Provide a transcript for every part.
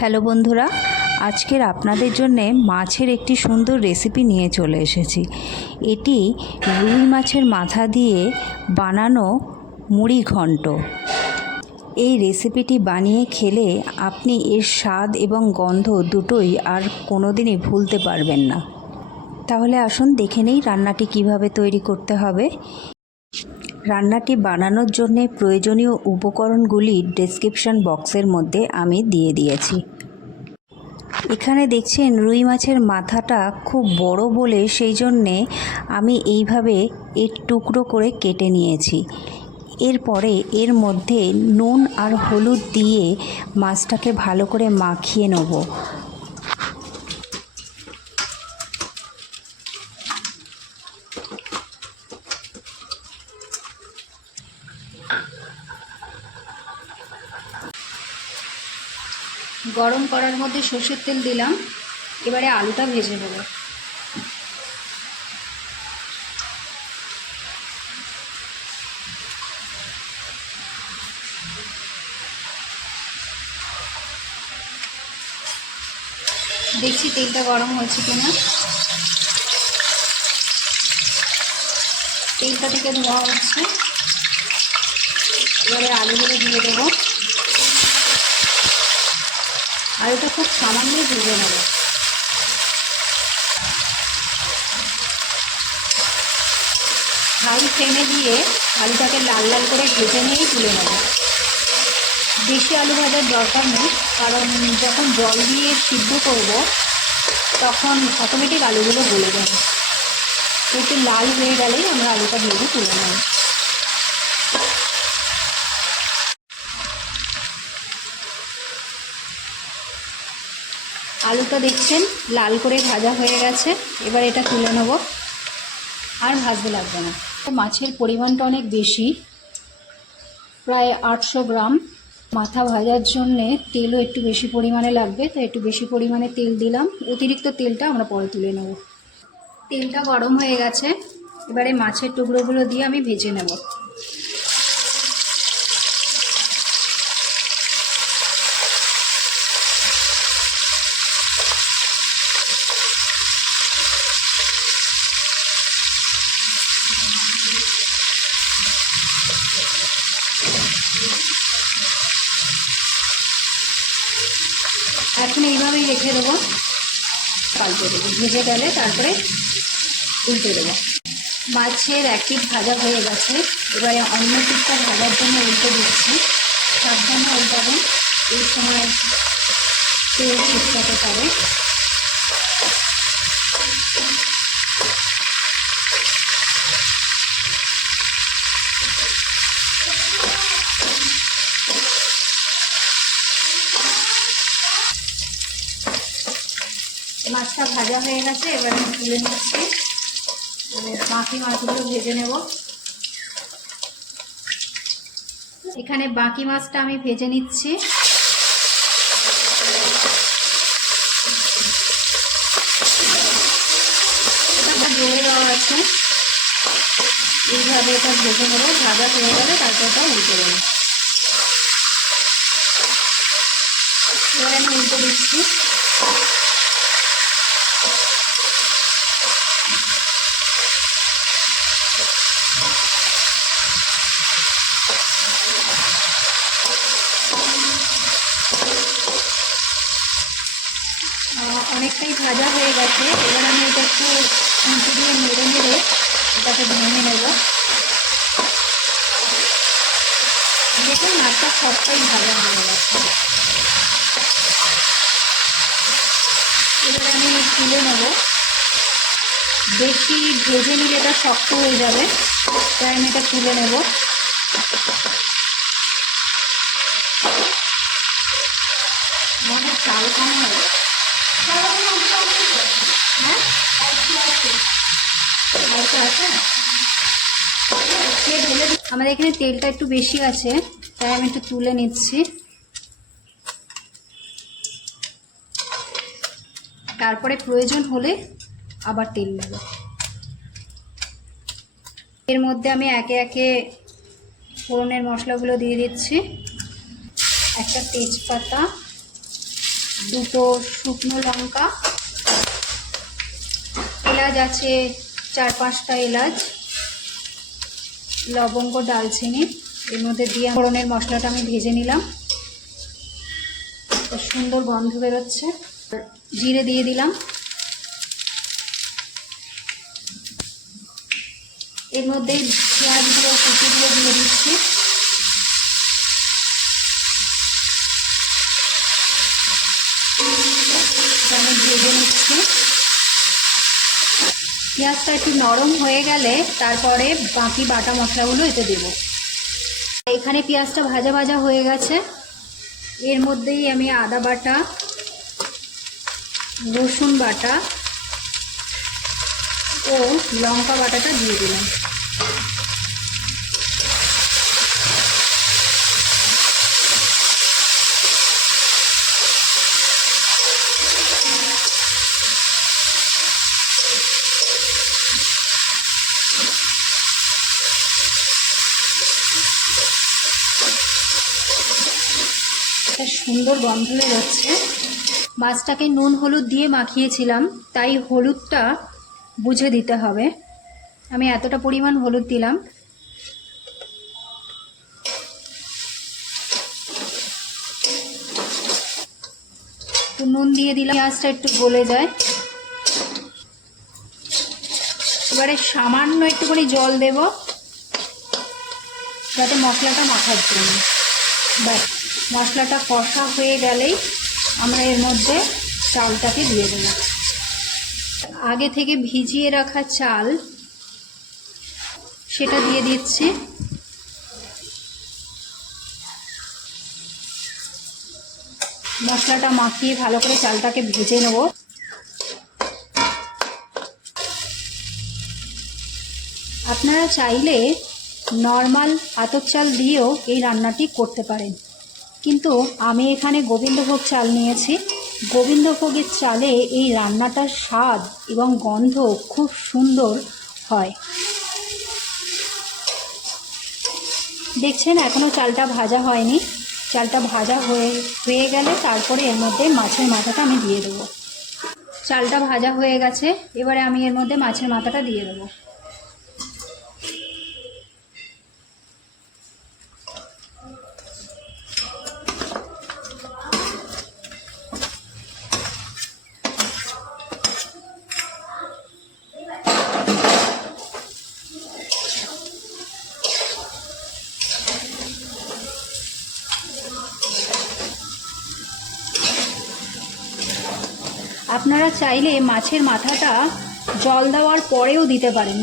Hello বন্ধুরা, আজকের আপনাদের জন্য মাছের একটি সুন্দর রেসিপি নিয়ে চলে এসেছি। এটি রুই মাছের মাথা দিয়ে বানানো মুড়ি ঘন্ট। এই রেসিপিটি বানিয়ে খেলে আপনি এর স্বাদ এবং গন্ধ দুটোই আর কোনোদিনই ভুলতে পারবেন না। তাহলে আসুন দেখে নেই রান্নাটি কীভাবে তৈরি করতে হবে। রান্নাটি বানানোর জন্য প্রয়োজনীয় উপকরণগুলি ডেসক্রিপশন বক্সের মধ্যে আমি দিয়ে দিয়েছি। এখানে দেখছেন রুই মাছের মাথাটা খুব বড় বলে সেই জন্যে আমি এইভাবে এর টুকরো করে কেটে নিয়েছি। এরপরে এর মধ্যে নুন আর হলুদ দিয়ে মাছটাকে ভালো করে মাখিয়ে নেব গরম করার মধ্যে সর্ষের তেল দিলাম। এবারে আলুটা ভেজে নেব। দেখছি তেলটা গরম হয়েছে কিনা। তেলটা থেকে ধোয়া হচ্ছে। এবারে আলুগুলো দিয়ে দেবো। আলুটা খুব সামান্যই ভেজে নেব। হাই ফ্লেমে দিয়ে আলুটাকে লাল লাল করে ভেজে নিয়েই তুলে নেব। বেশি আলু ভাজার দরকার নেই, কারণ যখন জল দিয়ে সিদ্ধ করব, তখন অটোমেটিক আলুগুলো গলে যাবে। একটু লাল হয়ে গেলেই আমরা আলুটা ভেজে তুলে নেব। আলুটা দেখছেন? লাল করে ভাজা হয়ে গেছে। এবার এটা তুলে নেব। আর ভাজতে লাগবে না। মাছের পরিমাণটা অনেক বেশি। প্রায় আটশো গ্রাম। মাথা ভাজার জন্যে তেলও একটু বেশি পরিমাণে লাগবে তো একটু বেশি পরিমাণে তেল দিলাম। অতিরিক্ত তেলটা আমরা পরে তুলে নেব। তেলটা গরম হয়ে গেছে। এবারে মাছের টুকরোগুলো দিয়ে আমি ভেজে নেব। এখন এইভাবেই রেখে দেবো। পাল্টে দেবো। ভেজে গেলে তারপরে উল্টে দেবো। মাছের এক ভাজা হয়ে গেছে। এবারে অন্য পিঠটা ভাজার জন্য উল্টে দিচ্ছি। সাবধানে উল্টাবেন। এই সময় তেল ঠিকঠাক পারে। মাছটা ভাজা হয়ে গেছে, এবার আমি তুলে নিচ্ছি। বাকি মাছগুলো ভেজে নেব। এখানে বাকি মাছটা আমি ভেজে নিচ্ছি। জলে দেওয়া আছে। এইভাবে এটা ভেজে নেব। ভাজা হয়ে গেলে তারপর ওটা উল্টে দেবো। এবার আমি উল্টে দিচ্ছি। অনেকটাই ভাজা হয়ে গেছে। এবার আমি এটা একটু উঁচু দিয়ে নেড়ে নেড়ে এটাকে ভেঙে নেব। দেখুন, মাছটা সবটাই ভাজা হয়ে গেছে। এবার আমি তুলে নেব। বেশি ভেজে নিলে এটা শক্ত হয়ে যাবে, তাই আমি এটা তুলে নেব। মনে চাল কম হয়ে গেছে। আমাদের এখানে তেলটা একটু বেশি আছে, তাই আমি একটু তুলে নিচ্ছি। তারপরে প্রয়োজন হলে আবার তেল নেব এর মধ্যে আমি একে একে ফোড়নের মশলাগুলো দিয়ে দিচ্ছি। একটা তেজপাতা দুটো শুকনো লঙ্কা, এলাচ আছে চার পাঁচটা এলাচ, লবঙ্গ, ডালচিনি, এর মধ্যে দিয়ে ফোড়নের মশলাটা আমি ভেজে নিলাম। সুন্দর গন্ধ বেরোচ্ছে। জিরে দিয়ে দিলাম। এর মধ্যে পেঁয়াজগুলো কুচিগুলো দিয়ে দিচ্ছি এটা আমি ভেজে নিচ্ছি পেঁয়াজটা একটু নরম হয়ে গেলে তারপরে বাকি বাটা মশলাগুলো এতে দেব। এখানে পেঁয়াজটা ভাজা ভাজা হয়ে গেছে। এর মধ্যেই আমি আদা বাটা, রসুন বাটা ও লঙ্কা বাটাটা দিয়ে দিলাম একটা সুন্দর গন্ধ বেরোচ্ছে। মাছটাকে নুন হলুদ দিয়ে মাখিয়েছিলাম, তাই হলুদটা বুঝে দিতে হবে। আমি এতটা পরিমাণ হলুদ দিলাম। একটু নুন দিয়ে দিলাম, পেঁয়াজটা একটু গলে যায়। এবারে সামান্য একটুখানি জল দেব, যাতে মশলাটা মাখার জন্য। ব্যাস, মশলাটা কষা হয়ে গেলেই আমরা এর মধ্যে চালটাকে দিয়ে দেবো। আগে থেকে ভিজিয়ে রাখা চাল, সেটা দিয়ে দিচ্ছি। মশলাটা মাখিয়ে ভালো করে চালটাকে ভেজে নেব। আপনারা চাইলে নর্মাল আতপ চাল দিয়েও এই রান্নাটি করতে পারেন। কিন্তু আমি এখানে গোবিন্দভোগ চাল নিয়েছি। গোবিন্দভোগের চালে এই রান্নাটার স্বাদ এবং গন্ধ খুব সুন্দর হয়। দেখছেন এখনও চালটা ভাজা হয়নি। চালটা ভাজা হয়ে হয়ে গেলে তারপরে এর মধ্যে মাছের মাথাটা আমি দিয়ে দেবো। চালটা ভাজা হয়ে গেছে, এবারে আমি এর মধ্যে মাছের মাথাটা দিয়ে দেবো। চাইলে মাছের মাথাটা জল দেওয়ার পরেও দিতে পারেন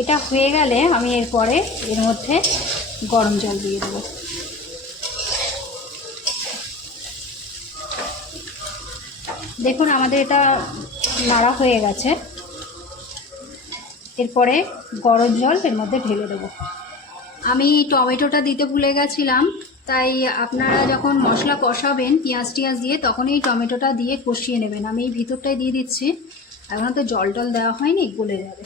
এটা হয়ে গেলে আমি এরপরে এর মধ্যে গরম জল দিয়ে দেবো। দেখুন, আমাদের এটা নাড়া হয়ে গেছে। এরপরে গরম জল এর মধ্যে ঢেলে দেবো। আমি টমেটোটা দিতে ভুলে গেছিলাম, তাই আপনারা যখন মশলা কষাবেন, পেঁয়াজ টিয়াজ দিয়ে তখন এই টমেটোটা দিয়ে কষিয়ে নেবেন। আমি এই ভিতরটাই দিয়ে দিচ্ছি। এখন তো জল টল দেওয়া হয়নি, গলে যাবে।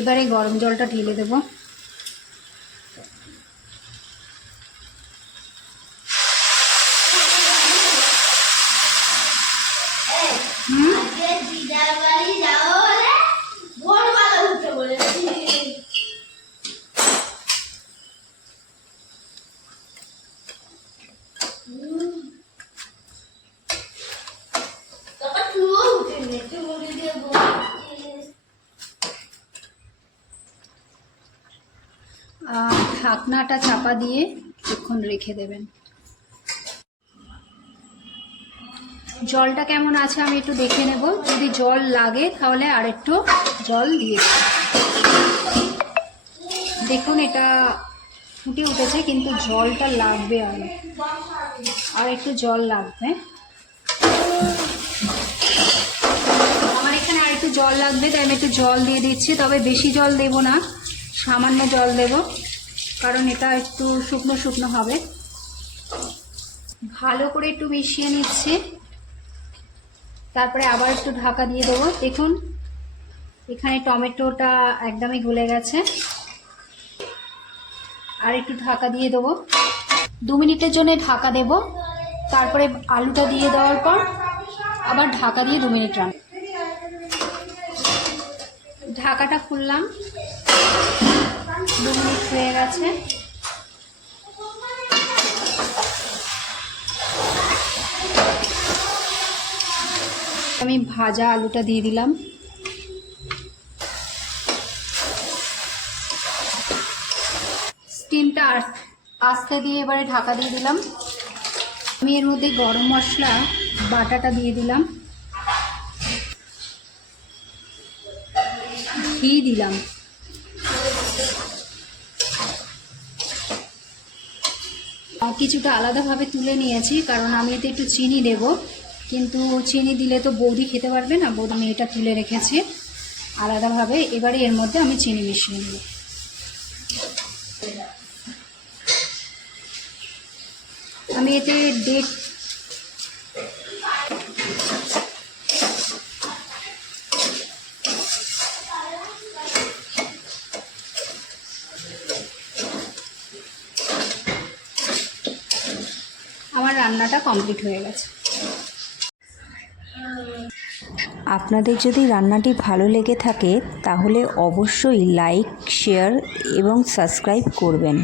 এবারে গরম জলটা ঢেলে দেবো আজকে দিদার বাড়ি যাব বলে ভোরবেলা উঠে বলেছি তখন তুইও উঠেনি তুই মুড়ি দিয়ে বলছিস আর ঢাকনাটা চাপা দিয়ে কিছুক্ষণ রেখে দেবেন। জলটা কেমন আছে আমি একটু দেখে নেব। যদি জল লাগে তাহলে আর একটু জল দিয়ে দেখুন এটা ফুটে উঠেছে কিন্তু জলটা লাগবে আর আর একটু জল লাগবে। আমার এখানে আর একটু জল লাগবে, তাই আমি একটু জল দিয়ে দিচ্ছি, তবে বেশি জল দেব না, সামান্য জল দেব। কারণ এটা একটু শুকনো শুকনো হবে। ভালো করে একটু মিশিয়ে নিচ্ছি। তারপরে আবার একটু ঢাকা দিয়ে দেবো। দেখুন, এখানে টমেটোটা একদমই গলে গেছে। আর একটু ঢাকা দিয়ে দেবো। দু মিনিটের জন্য ঢাকা দেব। তারপরে আলুটা দিয়ে দেওয়ার পর আবার ঢাকা দিয়ে দু মিনিট রান ঢাকাটা খুললাম। দু মিনিট হয়ে গেছে। আমি ভাজা আলুটা দিয়ে দিলাম। স্টিমটা আস- আস্তে দিয়ে এবারে ঢাকা দিয়ে দিলাম। আমি এর মধ্যে গরম মশলা, বাটাটা দিয়ে দিলাম। ঘি দিলাম। কিছুটা আলাদাভাবে তুলে নিয়েছি, কারণ আমি এতে একটু চিনি দেব। কিন্তু চিনি দিলে তো বৌদি খেতে পারবে না, বৌদি আমি এটা তুলে রেখেছি আলাদাভাবে। এবারে এর মধ্যে আমি চিনি মিশিয়ে নেব। আমি এতে ডেট আমার রান্নাটা কমপ্লিট হয়ে গেছে। আপনাদের যদি রান্নাটি ভালো লেগে থাকে, তাহলে অবশ্যই লাইক, শেয়ার এবং সাবস্ক্রাইব করবেন।